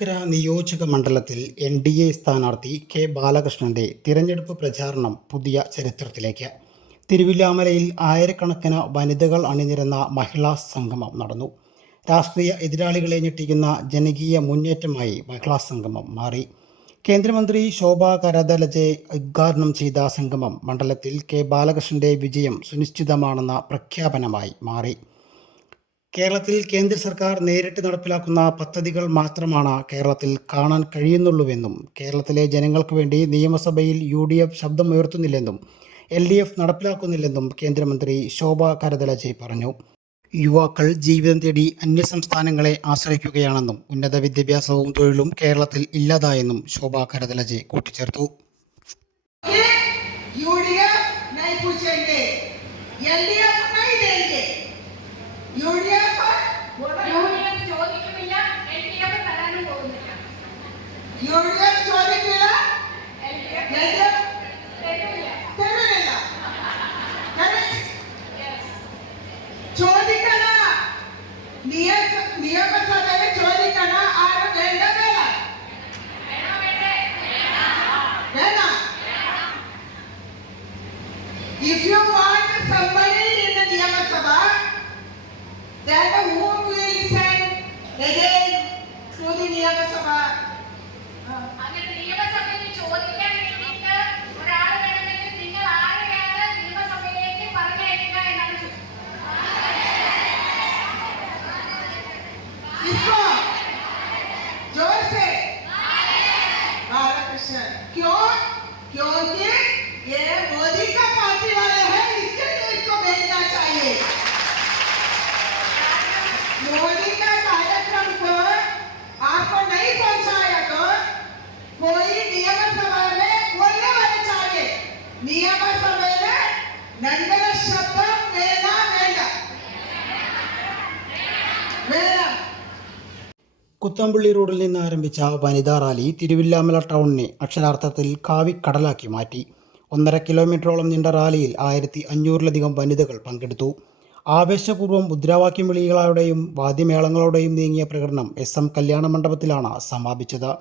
ചേലക്കര നിയോജക മണ്ഡലത്തിൽ NDA സ്ഥാനാർത്ഥി കെ ബാലകൃഷ്ണന്റെ തിരഞ്ഞെടുപ്പ് പ്രചാരണം പുതിയ ചരിത്രത്തിലേക്ക്. തിരുവില്ലാമലയിൽ ആയിരക്കണക്കിന് വനിതകൾ അണിനിരന്ന മഹിളാ സംഗമം നടന്നു. രാഷ്ട്രീയ എതിരാളികളെ ഞെട്ടിക്കുന്ന ജനകീയ മുന്നേറ്റമായി മഹിളാ സംഗമം മാറി. കേന്ദ്രമന്ത്രി ശോഭ കരദലജെ ഉദ്ഘാടനം ചെയ്ത സംഗമം മണ്ഡലത്തിൽ കെ ബാലകൃഷ്ണന്റെ വിജയം സുനിശ്ചിതമാണെന്ന പ്രഖ്യാപനമായി മാറി. കേരളത്തിൽ കേന്ദ്ര സർക്കാർ നേരിട്ട് നടപ്പിലാക്കുന്ന പദ്ധതികൾ മാത്രമാണ് കേരളത്തിൽ കാണാൻ കഴിയുന്നുള്ളൂവെന്നും കേരളത്തിലെ ജനങ്ങൾക്ക് വേണ്ടി നിയമസഭയിൽ UDF ശബ്ദമുയർത്തുന്നില്ലെന്നും LDF നടപ്പിലാക്കുന്നില്ലെന്നും കേന്ദ്രമന്ത്രി ശോഭ കരദലജെ പറഞ്ഞു. യുവാക്കൾ ജീവിതം തേടി അന്യസംസ്ഥാനങ്ങളെ ആശ്രയിക്കുകയാണെന്നും ഉന്നത വിദ്യാഭ്യാസവും തൊഴിലും കേരളത്തിൽ ഇല്ലാതായെന്നും ശോഭ കരദലജെ കൂട്ടിച്ചേർത്തു. If you want somebody in the Niyama Sabha, then whom will send again to the Niyama Sabha? അങ്ങനെ നിയമസഭയിൽ ചോദിക്കാൻ വേണ്ടിയിട്ട് ഒരാൾ വേണമെങ്കിൽ നിങ്ങൾ ആരെയാണ് നിയമസഭയിലേക്ക് പറഞ്ഞയക്കുക എന്നാണ് किसको? जोर से बालकृष्ण। क्यों? क्योंकि ये मोदी का पार्टी वाले हैं, इसके लिए इसको भेजना चाहिए। मोदी का कार्यक्रम को आपको नहीं पहुंचाया तो कोई नियम सभा में बोलने वाले चाहिए। नियम सभा में नंदन शब्द मेला मेला मेला കുത്തമ്പള്ളി റോഡിൽ നിന്ന് ആരംഭിച്ച വനിതാ റാലി തിരുവില്ലാമല ടൗണിനെ അക്ഷരാർത്ഥത്തിൽ കാവിക്കടലാക്കി മാറ്റി. 1.5 കിലോമീറ്ററോളം നീണ്ട റാലിയിൽ 1500-ലധികം വനിതകൾ പങ്കെടുത്തു. ആവേശപൂർവ്വം മുദ്രാവാക്യം വിളികളോടെയും വാദ്യമേളങ്ങളോടെയും നീങ്ങിയ പ്രകടനം SM കല്യാണ മണ്ഡപത്തിലാണ് സമാപിച്ചത്.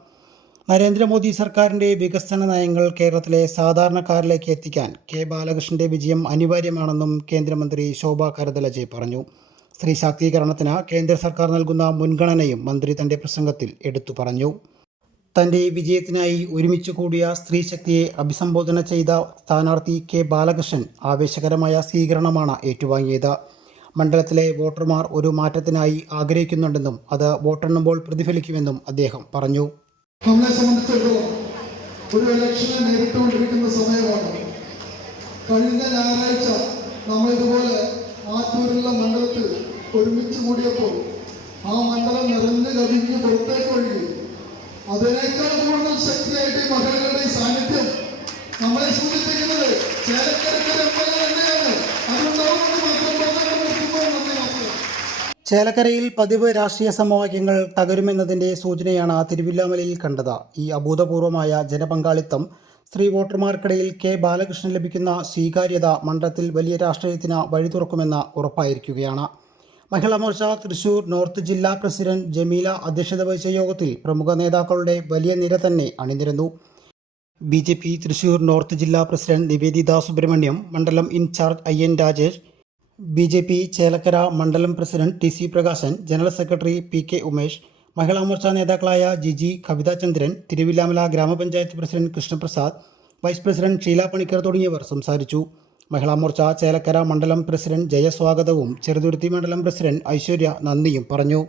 നരേന്ദ്രമോദി സർക്കാരിൻ്റെ വികസന നയങ്ങൾ കേരളത്തിലെ സാധാരണക്കാരിലേക്ക് എത്തിക്കാൻ കെ ബാലകൃഷ്ണന്റെ വിജയം അനിവാര്യമാണെന്നും കേന്ദ്രമന്ത്രി ശോഭ കരദലജെ പറഞ്ഞു. സ്ത്രീ ശാക്തീകരണത്തിന് കേന്ദ്ര സർക്കാർ നൽകുന്ന മുൻഗണനയും മന്ത്രി തന്റെ പ്രസംഗത്തിൽ എടുത്തു പറഞ്ഞു. തന്റെ വിജയത്തിനായി ഒരുമിച്ച് കൂടിയ സ്ത്രീ ശക്തിയെ അഭിസംബോധന ചെയ്ത സ്ഥാനാർത്ഥി കെ ബാലകൃഷ്ണൻ ആവേശകരമായ സ്വീകരണമാണ് ഏറ്റുവാങ്ങിയത്. മണ്ഡലത്തിലെ വോട്ടർമാർ ഒരു മാറ്റത്തിനായി ആഗ്രഹിക്കുന്നുണ്ടെന്നും അത് വോട്ടെണ്ണുമ്പോൾ പ്രതിഫലിക്കുമെന്നും അദ്ദേഹം പറഞ്ഞു. നമ്മളെ സംബന്ധിച്ചിടത്തോളം ഒരു ഇലക്ഷനെ നേരിട്ടുകൊണ്ടിരിക്കുന്ന സമയമാണ്. കഴിഞ്ഞ ഞായറാഴ്ച നമ്മളിതുപോലെ ആറ്റൂരുള്ള മണ്ഡലത്തിൽ ഒരുമിച്ച് കൂടിയപ്പോൾ ആ മണ്ഡലം നിറഞ്ഞു കവിഞ്ഞ് പുറത്തേക്ക് ഒഴുകി. അതിനേക്കാൾ കൂടുതൽ ശക്തിയായിട്ട് ഈ മഹിളകളുടെ ഈ സാന്നിധ്യം നമ്മളെ സൂചിപ്പിക്കുന്നത് ചേലക്കരയ്ക്ക് തന്നെയാണ്. ചേലക്കരയിൽ പതിവ് രാഷ്ട്രീയ സമവാക്യങ്ങൾ തകരുമെന്നതിൻ്റെ സൂചനയാണ് തിരുവില്ലാമലയിൽ കണ്ടത്. ഈ അഭൂതപൂർവമായ ജനപങ്കാളിത്തം സ്ത്രീ വോട്ടർമാർക്കിടയിൽ കെ ബാലകൃഷ്ണൻ ലഭിക്കുന്ന സ്വീകാര്യത മണ്ഡലത്തിൽ വലിയ രാഷ്ട്രീയത്തിന് വഴി തുറക്കുമെന്ന് ഉറപ്പായിരിക്കുകയാണ്. മഹിളാ മോർച്ച തൃശൂർ നോർത്ത് ജില്ലാ പ്രസിഡന്റ് ജമീല അധ്യക്ഷത വഹിച്ച യോഗത്തിൽ പ്രമുഖ നേതാക്കളുടെ വലിയ നിര തന്നെ അണിനിരന്നു. BJP തൃശൂർ നോർത്ത് ജില്ലാ പ്രസിഡന്റ് നിവേദിത സുബ്രഹ്മണ്യം, മണ്ഡലം in charge IN Rajesh, BJP Chelakkara മണ്ഡലം president TC Prakashan, general secretary PK Umesh, Mahila Morcha നേതാക്കളായ ജിജി, കവിതാ ചന്ദ്രൻ, തിരുവില്ലാമല ഗ്രാമപഞ്ചായത്ത് president Krishnaprasad, vice president Sheela Panicker തുടങ്ങിയവർ സംസാരിച്ചു. മഹിളാ മോർച്ച ചേലക്കര മണ്ഡലം പ്രസിഡന്റ് ജയ സ്വാഗതവും ചെറുതുരുത്തി മണ്ഡലം പ്രസിഡന്റ് ഐശ്വര്യ നന്ദിയും പറഞ്ഞു.